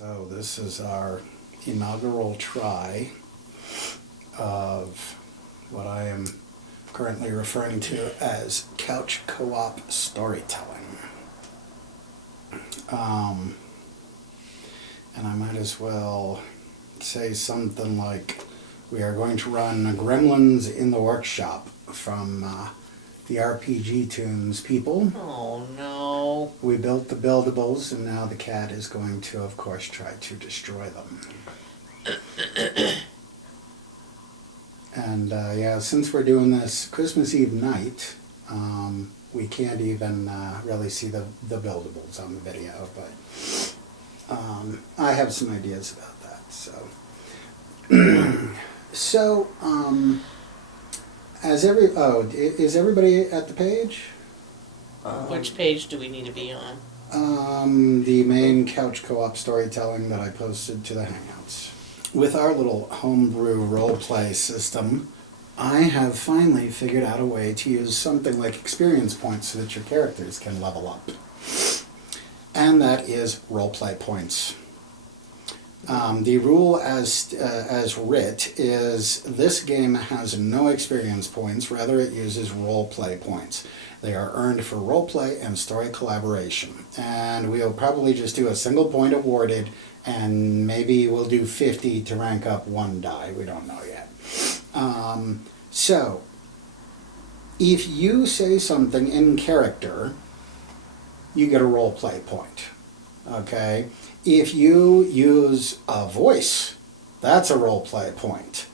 So this is our inaugural try of what I am currently referring to as couch co-op storytelling. And I might as well say something like we are going to run Gremlins in the Workshop from the RPG Tunes people. Oh no. We built the buildables and now the cat is going to, of course, try to destroy them. And yeah, since we're doing this Christmas Eve night, we can't even really see the buildables on the video, but I have some ideas about that. So, is everybody at the page? Which page do we need to be on? The main couch co-op storytelling that I posted to the Hangouts. With our little homebrew roleplay system, I have finally figured out a way to use something like experience points so that your characters can level up. And that is roleplay points. The rule as writ is this game has no experience points, rather it uses roleplay points. They are earned for roleplay and story collaboration. And we'll probably just do a single point awarded, and maybe we'll do 50 to rank up one die. We don't know yet. So, if you say something in character, you get a roleplay point. Okay? If you use a voice, that's a roleplay point.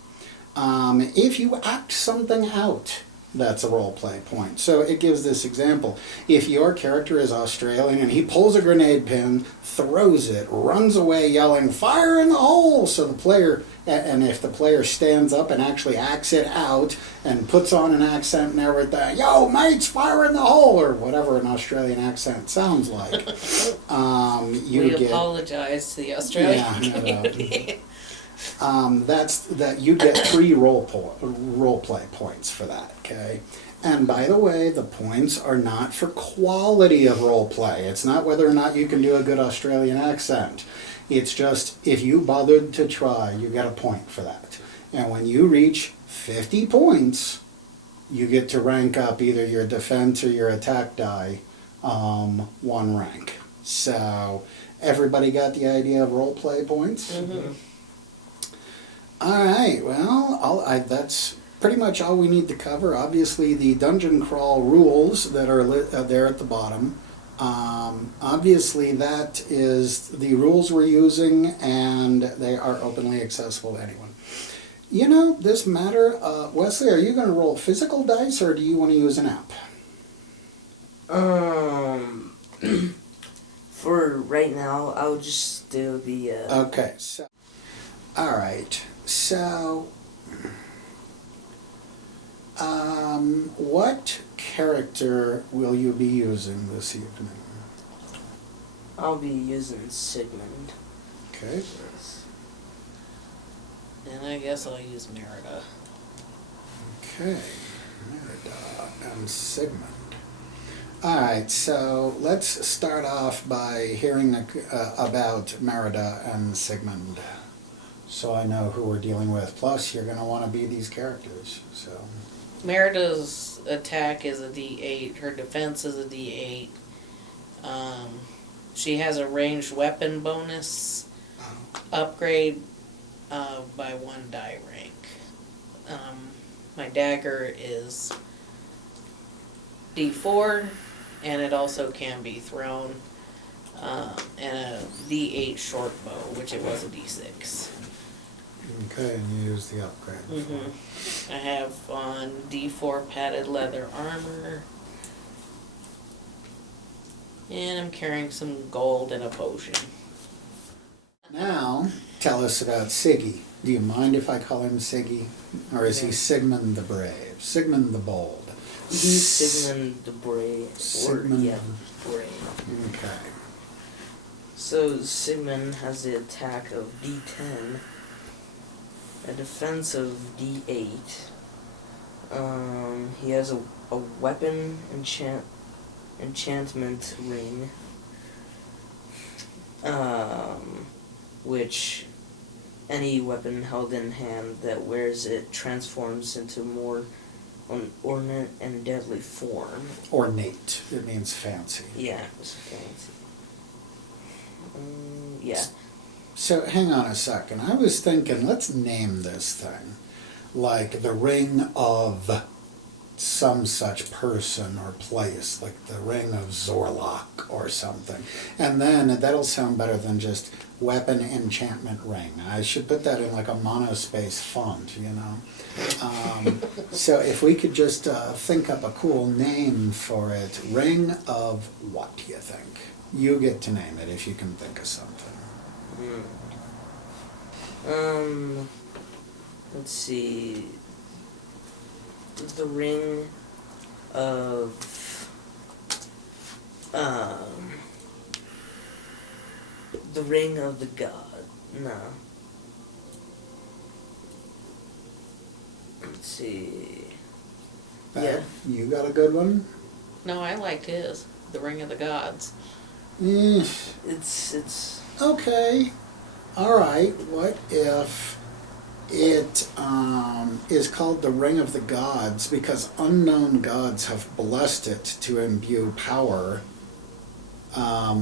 If you act something out, that's a roleplay point. So it gives this example. If your character is Australian and he pulls a grenade pin, throws it, runs away yelling, "Fire in the hole!" So the player, and if the player stands up and actually acts it out and puts on an accent and everything, "Yo, mates, fire in the hole!" or whatever an Australian accent sounds like, we apologize to the Australian community. You get 3 role play points for that, okay? And by the way, the points are not for quality of role play. It's not whether or not you can do a good Australian accent. It's just if you bothered to try, you get a point for that. And when you reach 50 points, you get to rank up either your defense or your attack die 1 rank. So everybody got the idea of role play points? Mm-hmm. All right, well, that's pretty much all we need to cover. Obviously, the dungeon crawl rules that are there at the bottom. Obviously, that is the rules we're using, and they are openly accessible to anyone. You know, this matter, Wesley, are you going to roll physical dice, or do you want to use an app? For right now, I'll just do the... Okay, so... All right, so... what character will you be using this evening? I'll be using Sigmund. Okay. And I guess I'll use Merida. Okay, Merida and Sigmund. Alright, so let's start off by hearing about Merida and Sigmund, so I know who we're dealing with. Plus, you're going to want to be these characters, so... Merida's attack is a D8. Her defense is a D8. She has a ranged weapon bonus upgrade by 1 die rank. My dagger is D4, and it also can be thrown. And a D8 short bow, which it was a D6. Okay, and you use the upgrade. Mm-hmm. I have on D4 padded leather armor. And I'm carrying some gold and a potion. Now, tell us about Siggy. Do you mind if I call him Siggy? Or is he Sigmund the Brave? Sigmund the Bold? He's Sigmund the Brave. Sigmund. Brave. Okay. So Sigmund has the attack of D10. A defense of D8. He has a weapon enchantment ring. which any weapon held in hand that wears it transforms into more ornate and deadly form. Ornate. It means fancy. Yeah, it was fancy. Yeah. So hang on a second. I was thinking, let's name this thing like the Ring of some such person or place, like the Ring of Zorlok or something. And then that'll sound better than just weapon enchantment ring. I should put that in like a monospace font, you know. So if we could just think up a cool name for it. Ring of what, do you think? You get to name it if you can think of something. Let's see. The Ring of the Ring of the God. No. Let's see. Yeah. You got a good one? No, I liked his. The Ring of the Gods. It's Okay. All right. What if it is called the Ring of the Gods because unknown gods have blessed it to imbue power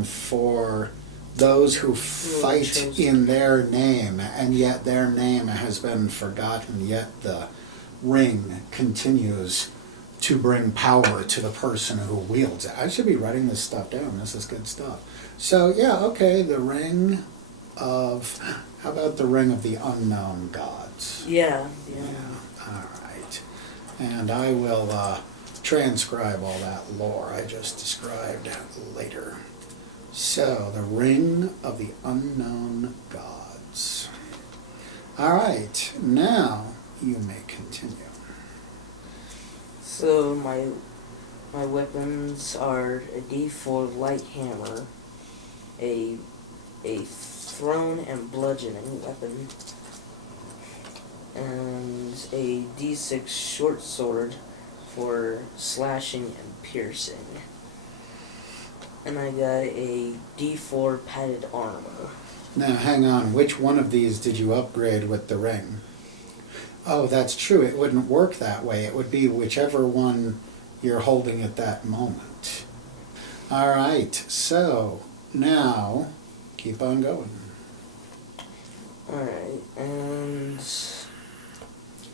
for those who fight in their name, and yet their name has been forgotten, yet the ring continues to bring power to the person who wields it. I should be writing this stuff down. This is good stuff. So, yeah, okay, the Ring of... How about the Ring of the Unknown Gods? yeah. All right. And I will transcribe all that lore I just described later. So, the Ring of the Unknown Gods. All right. Now you may continue. So my weapons are a D4 light hammer, a thrown and bludgeoning weapon, and a D6 short sword for slashing and piercing. And I got a D4 padded armor. Now, hang on. Which one of these did you upgrade with the ring? Oh, that's true. It wouldn't work that way. It would be whichever one you're holding at that moment. All right. So, now, keep on going. Alright, and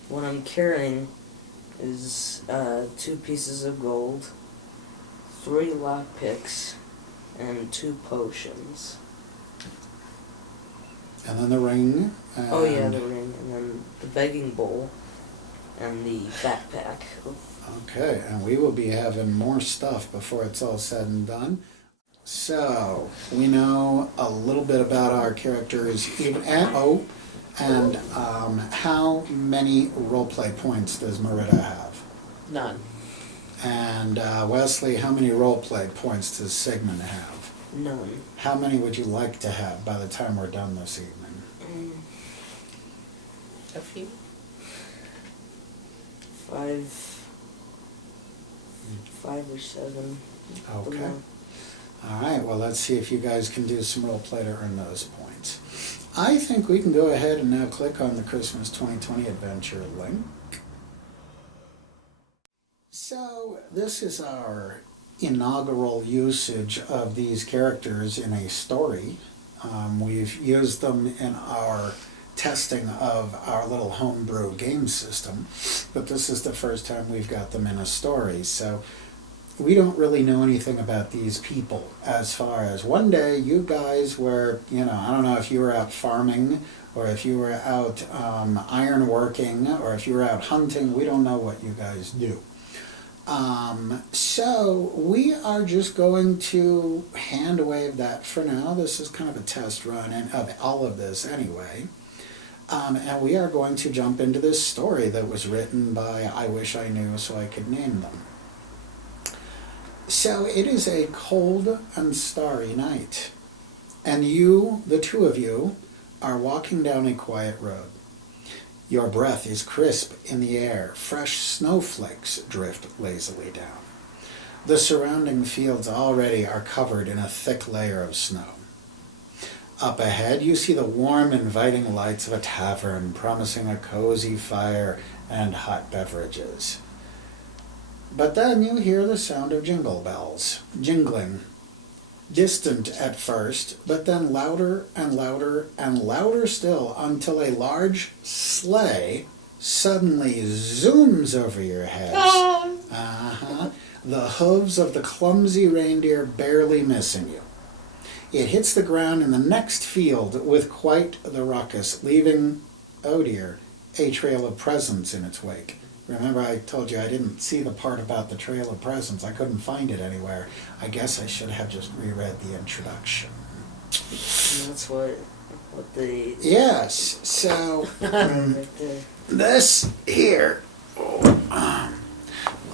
what I'm carrying is 2 pieces of gold, 3 lockpicks, and 2 potions. And then the ring. And Oh yeah, the ring, and then the begging bowl, and the backpack. Okay, and we will be having more stuff before it's all said and done. So, we know a little bit about our characters, and how many roleplay points does Merida have? None. And Wesley, how many roleplay points does Sigmund have? None. How many would you like to have by the time we're done this evening? A few. 5 or 7. Okay. All right, well, let's see if you guys can do some roleplay to earn those points. I think we can go ahead and now click on the Christmas 2020 Adventure link. So, this is our inaugural usage of these characters in a story. We've used them in our testing of our little homebrew game system, but this is the first time we've got them in a story. So we don't really know anything about these people as far as one day you guys were, I don't know if you were out farming or if you were out iron working or if you were out hunting. We don't know what you guys do. So we are just going to hand wave that for now. This is kind of a test run of all of this anyway. And we are going to jump into this story that was written by I Wish I Knew So I Could Name Them. So it is a cold and starry night, and you, the two of you, are walking down a quiet road. Your breath is crisp in the air. Fresh snowflakes drift lazily down. The surrounding fields already are covered in a thick layer of snow. Up ahead, you see the warm, inviting lights of a tavern, promising a cozy fire and hot beverages. But then you hear the sound of jingle bells, jingling. Distant at first, but then louder and louder and louder still, until a large sleigh suddenly zooms over your heads. The hooves of the clumsy reindeer barely missing you. It hits the ground in the next field with quite the ruckus, leaving, oh dear, a trail of presents in its wake. Remember I told you I didn't see the part about the trail of presents. I couldn't find it anywhere. I guess I should have just reread the introduction. And that's what the... Yes, so right there. this here,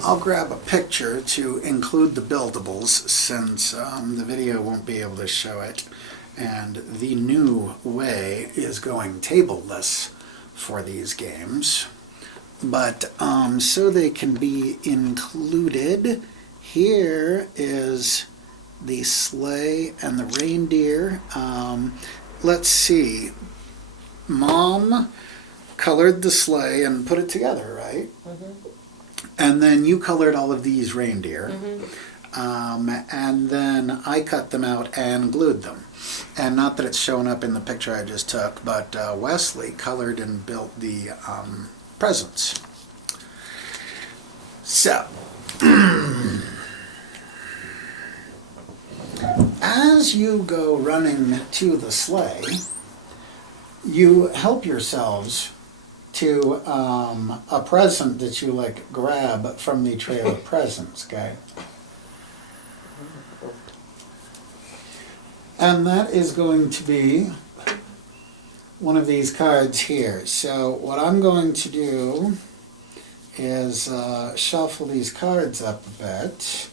I'll grab a picture to include the buildables since the video won't be able to show it. And the new way is going tableless for these games. But so they can be included, here is the sleigh and the reindeer. Let's see. Mom colored the sleigh and put it together, right? Mm-hmm. And then you colored all of these reindeer. Mm-hmm. And then I cut them out and glued them. And not that it's showing up in the picture I just took, but Wesley colored and built the presents. So, as you go running to the sleigh, you help yourselves to a present that you like grab from the trail of presents, okay? And that is going to be one of these cards here. So what I'm going to do is shuffle these cards up a bit.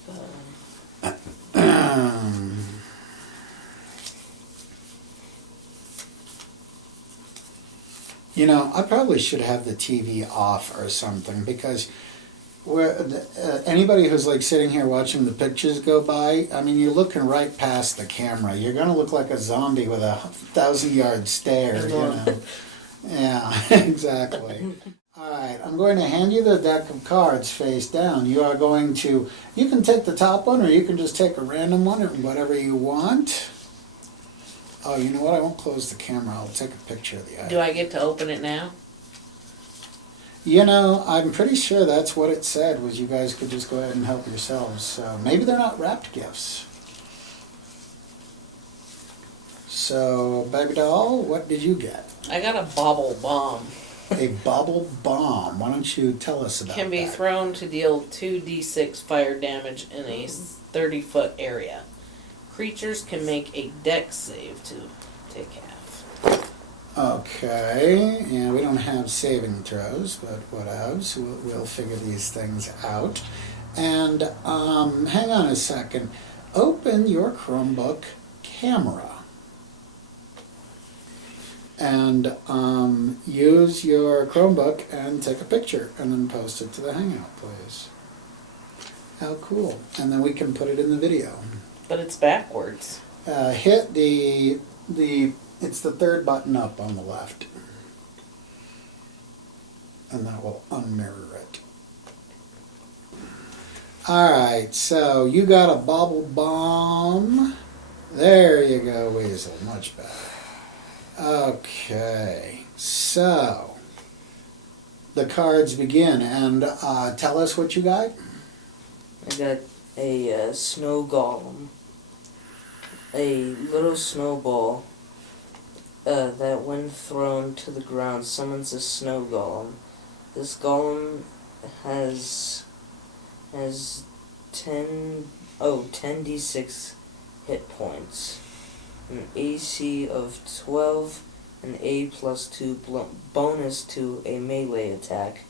You know, I probably should have the TV off or something, because anybody who's like sitting here watching the pictures go by, I mean, you're looking right past the camera. You're going to look like a zombie with a 1,000-yard stare, you know. Yeah, exactly. All right, I'm going to hand you the deck of cards face down. You are going to, you can take the top one or you can just take a random one or whatever you want. Oh, you know what? I won't close the camera. I'll take a picture of the item. Do I get to open it now? You know, I'm pretty sure that's what it said, was you guys could just go ahead and help yourselves. So maybe they're not wrapped gifts. So, baby doll, what did you get? I got a bobble bomb. A bobble bomb. Why don't you tell us about that? Can be thrown to deal 2d6 fire damage in a 30-foot area. Creatures can make a dex save to take half. Okay, yeah, we don't have saving throws, but whatevs. We'll figure these things out. And hang on a second. Open your Chromebook camera. And use your Chromebook and take a picture and then post it to the Hangout, please. How cool. And then we can put it in the video. But it's backwards. Hit it's the third button up on the left. And that will unmirror it. Alright, so you got a bobble bomb. There you go, Weasel. Much better. Okay, so the cards begin, and tell us what you got. I got a snow golem, a little snowball that when thrown to the ground summons a snow golem. This golem has 10d6 hit points, an AC of 12, an A+2 bonus to a melee attack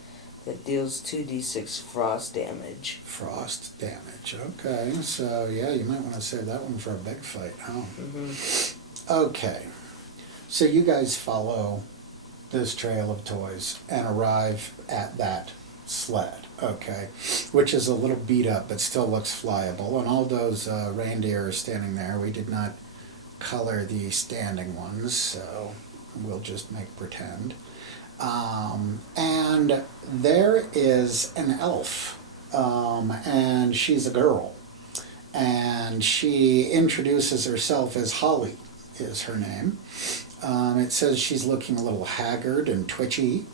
that deals 2d6 frost damage. Frost damage, okay. So, yeah, you might want to save that one for a big fight, huh? Mm-hmm. Okay. So you guys follow this trail of toys and arrive at that sled, okay? Which is a little beat up, but still looks flyable. And all those reindeer are standing there. We did not color the standing ones, so we'll just make pretend. And there is an elf, and she's a girl. And she introduces herself as Holly, is her name. It says she's looking a little haggard and twitchy.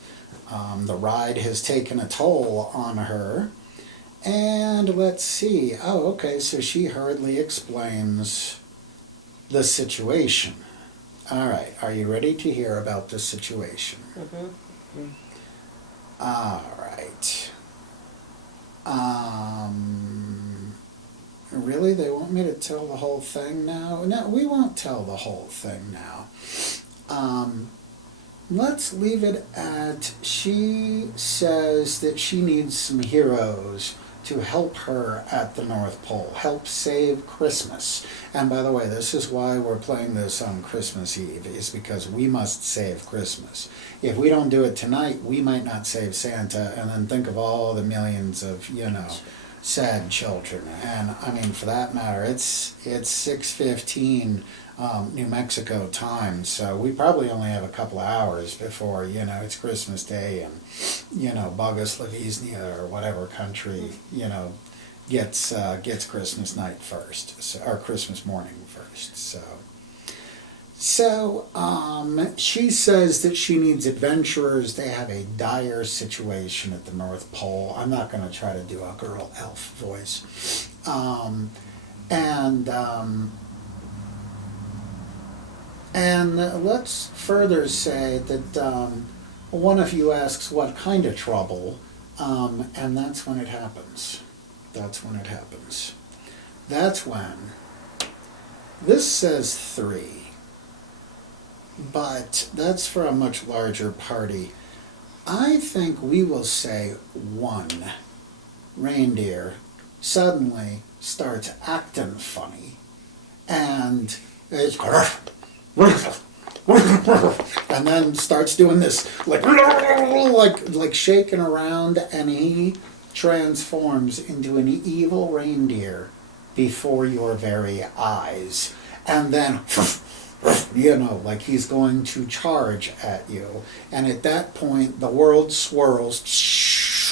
The ride has taken a toll on her. And let's see. Oh, okay, so she hurriedly explains the situation. All right, are you ready to hear about the situation? Mm-hmm. All right. Really? They want me to tell the whole thing now? No, we won't tell the whole thing now. Let's leave it at she says that she needs some heroes to help her at the North Pole, help save Christmas. And by the way, this is why we're playing this on Christmas Eve, is because we must save Christmas. If we don't do it tonight, we might not save Santa, and then think of all the millions of, sad children. And I mean, for that matter, it's 6:15 New Mexico time, so we probably only have a couple of hours before, it's Christmas Day and, Boguslaviznia or whatever country, gets Christmas night first, so, or Christmas morning first, So, she says that she needs adventurers. They have a dire situation at the North Pole. I'm not going to try to do a girl elf voice. And let's further say that one of you asks what kind of trouble, and that's when it happens. That's when it happens. That's when. This says 3. But that's for a much larger party. I think we will say 1 reindeer suddenly starts acting funny, and it's and then starts doing this like shaking around, and he transforms into an evil reindeer before your very eyes, and then like he's going to charge at you. And at that point, the world swirls.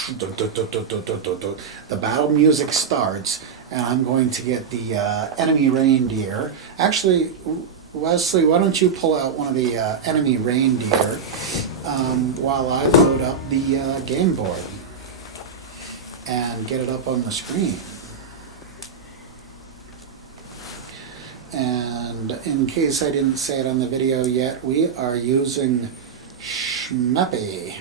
The battle music starts, and I'm going to get the enemy reindeer. Actually, Wesley, why don't you pull out one of the enemy reindeer while I load up the game board and get it up on the screen. And in case I didn't say it on the video yet, we are using Schmeppy,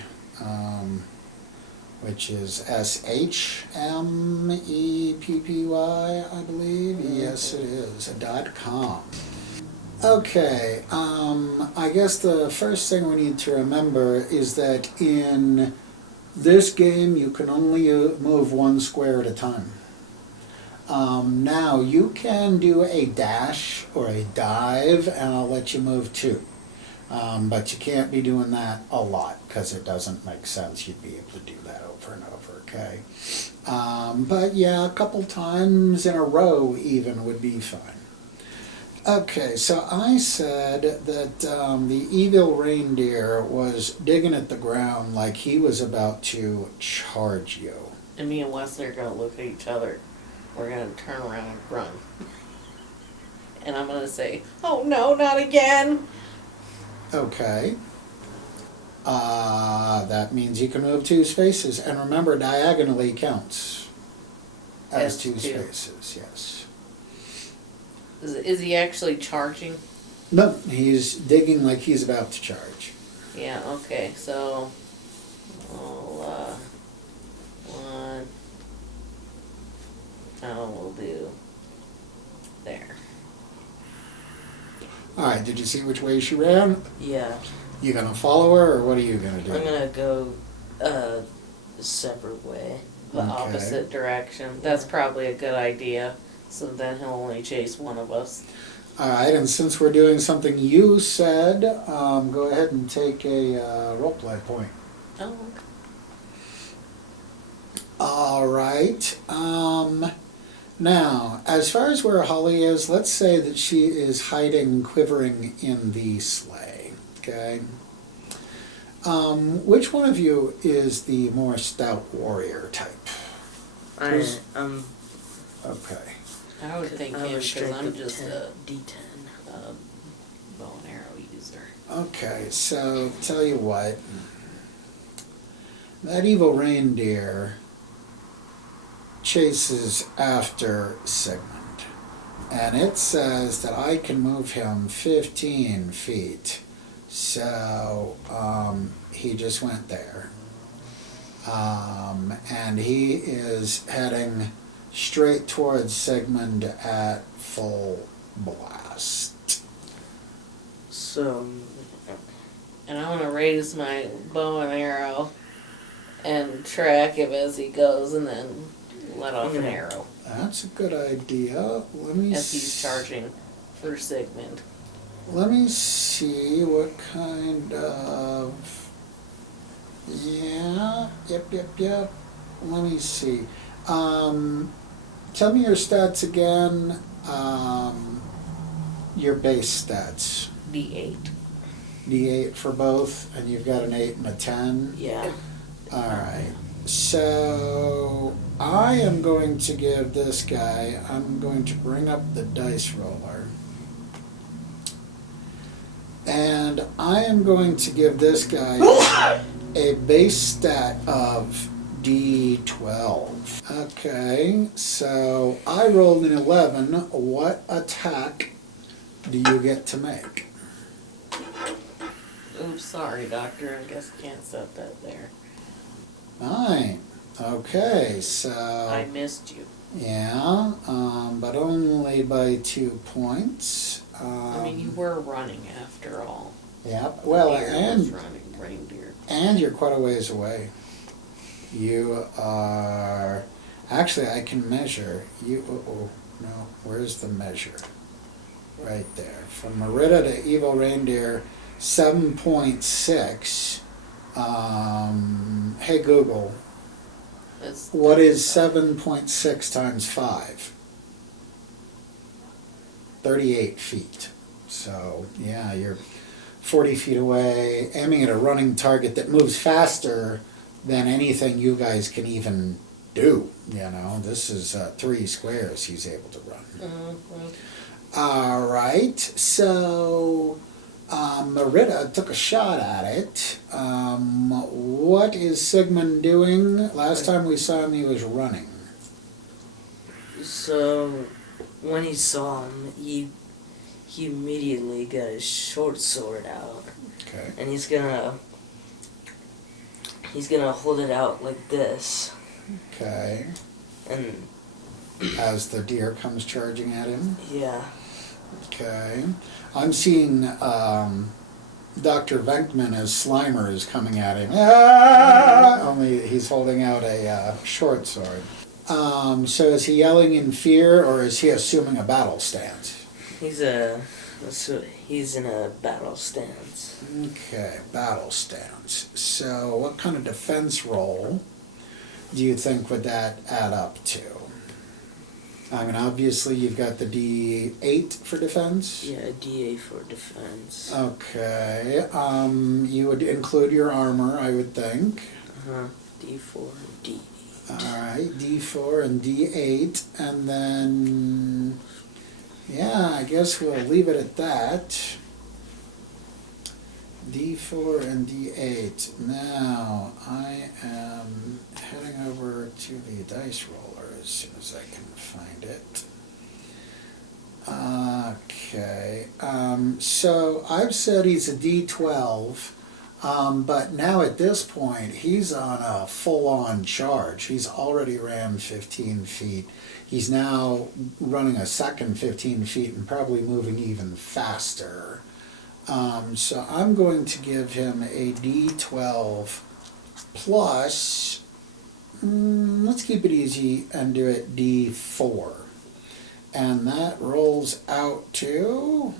which is SHMEPPY, I believe. Yes, it is, .com. Okay, I guess the first thing we need to remember is that in this game you can only move 1 square at a time. Now you can do a dash or a dive, and I'll let you move 2. But you can't be doing that a lot because it doesn't make sense. You'd be able to do that over and over, okay? But yeah, a couple times in a row even would be fine. Okay, so I said that the evil reindeer was digging at the ground like he was about to charge you. And me and Wesley are going to look at each other. We're going to turn around and run. And I'm going to say, oh no, not again. Okay. That means you can move 2 spaces. And remember, diagonally counts as 2 spaces, yes. Is he actually charging? No, he's digging like he's about to charge. Yeah, okay, so we'll do there. Alright, did you see which way she ran? Yeah. You gonna follow her, or what are you gonna do? I'm gonna go a separate way. The opposite direction. That's probably a good idea. So then he'll only chase one of us. Alright, and since we're doing something you said, go ahead and take a roleplay point. Oh, okay. Alright, Now, as far as where Holly is, let's say that she is hiding, quivering in the sleigh. Okay. Which one of you is the more stout warrior type? I'm Okay. I would think I'm him a because strength I'm of just 10, a D10. bow and arrow user. Okay, so tell you what. That evil reindeer chases after Sigmund. And it says that I can move him 15 feet. So he just went there. And he is heading straight towards Sigmund at full blast. So, And I want to raise my bow and arrow and track him as he goes and then let off an arrow That's a good idea. Let me as he's charging for Sigmund. Let me see what kind of. Yeah. Yep. Let me see. Tell me your stats again. Your base stats. D8. D8 for both, and you've got an 8 and a 10. yeah. Alright, so I am going to give this guy, I'm going to bring up the dice roller. And I am going to give this guy a base stat of D12. Okay, so I rolled an 11. What attack do you get to make? Oops, sorry, Doctor. I guess I can't set that there. 9. Okay, so I missed you. yeah, but only by 2 points. I mean, you were running after all. Yep. Well, Deer was and running, reindeer. you're quite a ways away. You are actually. I can measure you. Oh no, where's the measure? Right there, from Merida to Evil Reindeer, 7.6. Hey Google, It's what is 7.6 times 5? 38 feet. So, yeah, you're 40 feet away, aiming at a running target that moves faster than anything you guys can even do. You know, this is 3 squares he's able to run. Mm-hmm. All right, so Merida took a shot at it. What is Sigmund doing? Last time we saw him, he was running. So, when he saw him, he immediately got his short sword out, Okay. and he's gonna hold it out like this, Okay. and As the deer comes charging at him. yeah. Okay. I'm seeing Dr. Venkman as Slimer is coming at him. Ah! Only he's holding out a short sword. So is he yelling in fear, or is he assuming a battle stance? He's in a battle stance. Okay, battle stance. So what kind of defense roll do you think would that add up to? I mean, obviously you've got the D8 for defense. Yeah, D8 for defense. Okay. You would include your armor, I would think. D4 and D8. Alright, D4 and D8. And then, yeah, I guess we'll leave it at that. D4 and D8. Now, I am heading over to the dice roller as soon as I can find it. Okay, so I've said he's a D12, but now at this point he's on a full-on charge. He's already ran 15 feet. He's now running a second 15 feet and probably moving even faster. So I'm going to give him a D12 plus, let's keep it easy and do it D4. And that rolls out to,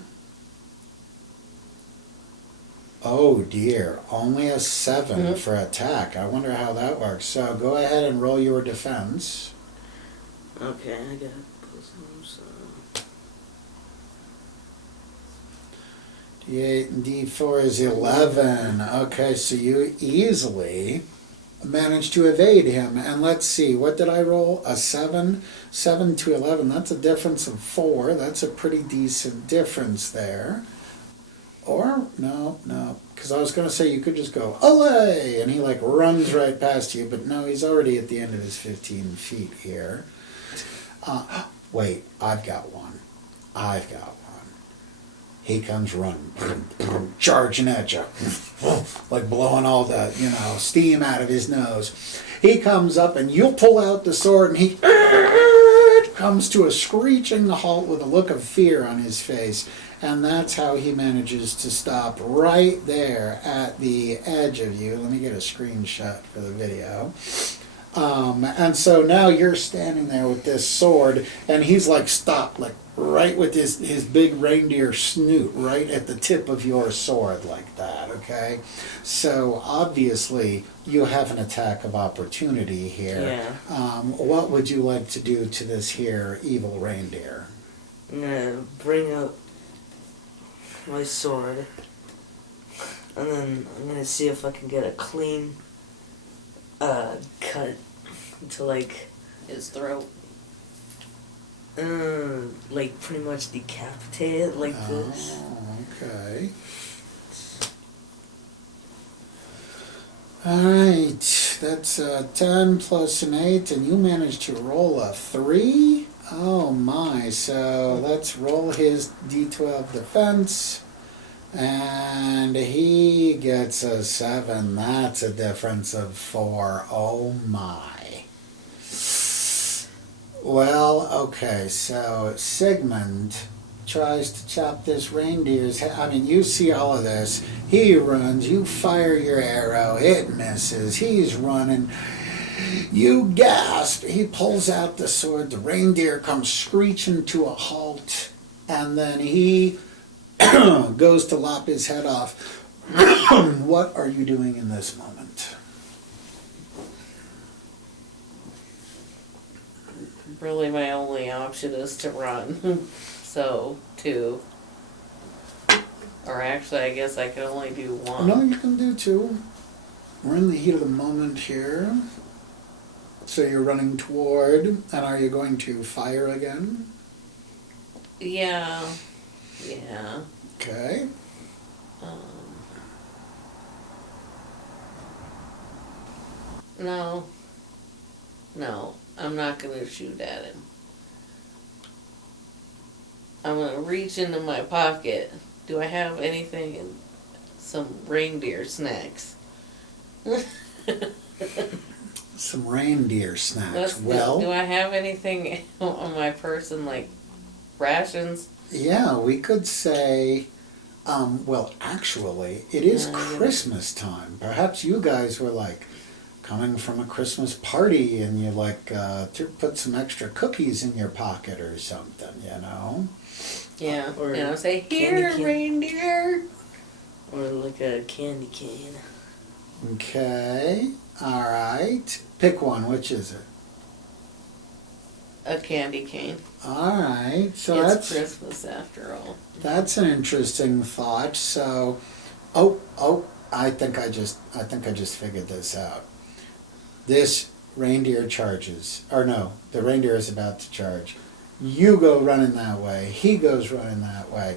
oh dear, only a 7 for attack. I wonder how that works. So go ahead and roll your defense. Okay, I got both of them, so... D8 and D4 is 11. Okay, so you easily managed to evade him. And let's see, what did I roll? A 7? 7 to 11, that's a difference of 4. That's a pretty decent difference there. Or, no, because I was going to say you could just go, Olay! And he like runs right past you, but no, he's already at the end of his 15 feet here. Wait, I've got one. He comes running, charging at you, like blowing all the, steam out of his nose. He comes up and you'll pull out the sword and he comes to a screeching halt with a look of fear on his face. And that's how he manages to stop right there at the edge of you. Let me get a screenshot for the video. And so now you're standing there with this sword and he's like stopped, like right with his big reindeer snoot right at the tip of your sword like that, okay? So obviously you have an attack of opportunity here. Yeah. What would you like to do to this here evil reindeer? I'm gonna bring out my sword, and then I'm gonna see if I can get a clean cut to like His throat. like pretty much decapitate it like this. Okay. Alright, that's a 10 plus an 8, and you managed to roll a 3? Oh my, so let's roll his d12 defense. And he gets a 7. That's a difference of 4. Oh my. Well, okay, so Sigmund tries to chop this reindeer's head. I mean, you see all of this. He runs, you fire your arrow, it misses, he's running. You gasp, he pulls out the sword, the reindeer comes screeching to a halt, and then he goes to lop his head off. What are you doing in this moment? Really, my only option is to run. So, 2. Or actually, I guess I can only do 1. No, you can do 2. We're in the heat of the moment here. So you're running toward, and are you going to fire again? Yeah. Okay. No, I'm not going to shoot at him. I'm going to reach into my pocket. Do I have anything in some reindeer snacks? Some reindeer snacks. Do Well, I have anything on my person, like rations? yeah, we could say, well, actually, it is Christmas time. Perhaps you guys were like coming from a Christmas party and you like to put some extra cookies in your pocket or something, Yeah. Or Say, candy here, cane. reindeer. Or like a candy cane. Okay, all right. Pick one. Which is it? A candy cane. All right. So It's that's Christmas after all. that's an interesting thought. So, I think I just figured this out. This reindeer charges, or no, the reindeer is about to charge. You go running that way. He goes running that way.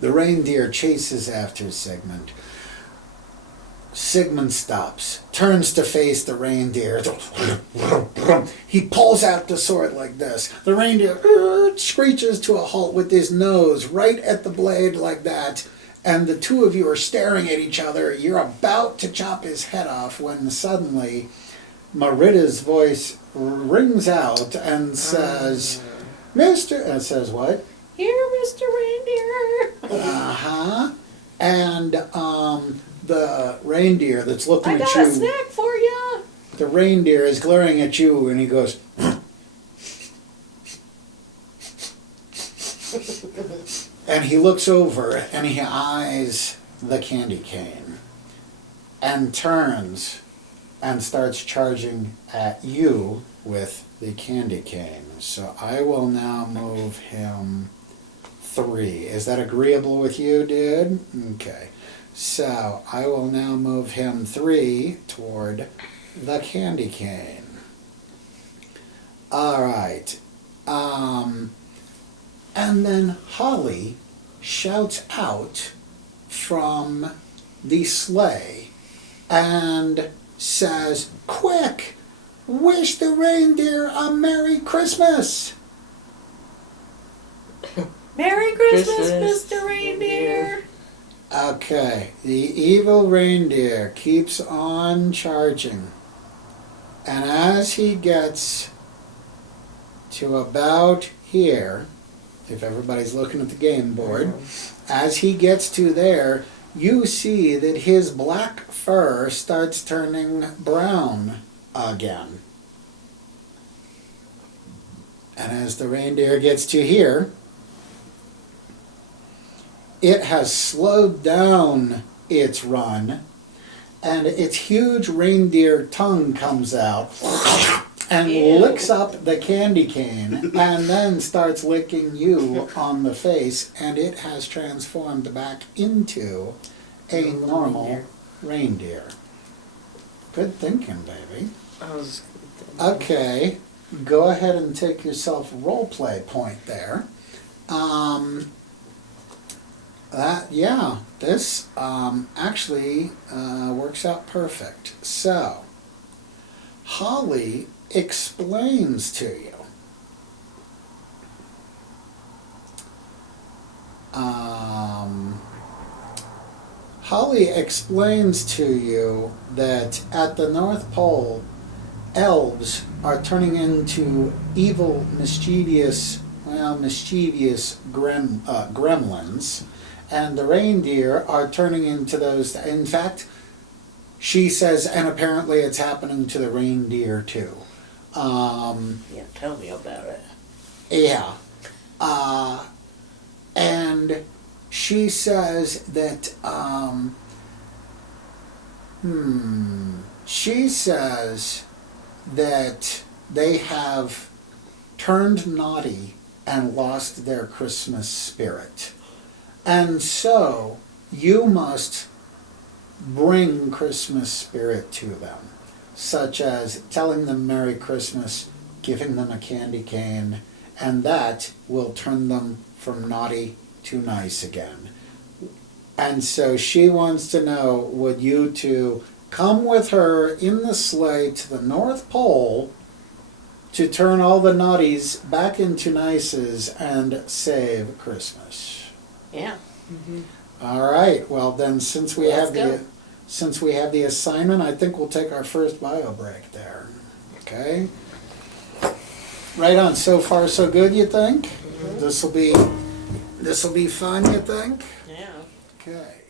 The reindeer chases after Sigmund. Sigmund stops, turns to face the reindeer. He pulls out the sword like this. The reindeer screeches to a halt with his nose right at the blade like that. And the two of you are staring at each other. You're about to chop his head off when suddenly Maritta's voice rings out and says, Mr. And says what? Here, Mr. Reindeer. Uh-huh. And the reindeer that's looking I at got you. a snack for you. The reindeer is glaring at you and he goes, and he looks over and he eyes the candy cane and turns and starts charging at you with the candy cane. So I will now move him 3. Is that agreeable with you, dude? Okay. So I will now move him 3 toward the candy cane. All right. And then Holly shouts out from the sleigh and says, "Quick! Wish the reindeer a Merry Christmas!" Merry Christmas, Christmas, Mr. Reindeer! Okay, the evil reindeer keeps on charging. And as he gets to about here, if everybody's looking at the game board, as he gets to there, you see that his black fur starts turning brown again. And as the reindeer gets to here, it has slowed down its run, and its huge reindeer tongue comes out and Ew. licks up the candy cane and then starts licking you on the face, and it has transformed back into a normal reindeer. Good thinking, baby. I was. Okay, go ahead and take yourself a role play point there. This actually works out perfect. So, Holly explains to you. Holly explains to you that at the North Pole, elves are turning into evil, mischievous gremlins, and the reindeer are turning into those. In fact, she says, and apparently it's happening to the reindeer too. Yeah, tell me about it. Yeah. And she says that, she says that they have turned naughty and lost their Christmas spirit. And so you must bring Christmas spirit to them, such as telling them Merry Christmas, giving them a candy cane, and that will turn them from naughty to nice again. And so she wants to know, would you two come with her in the sleigh to the North Pole to turn all the naughties back into nices and save Christmas? Yeah. All right. Well, then, since we Let's have go. the assignment, I think we'll take our first bio break there. Okay. Right on. So far, so good. You think? This will be fun. You think? Yeah. Okay.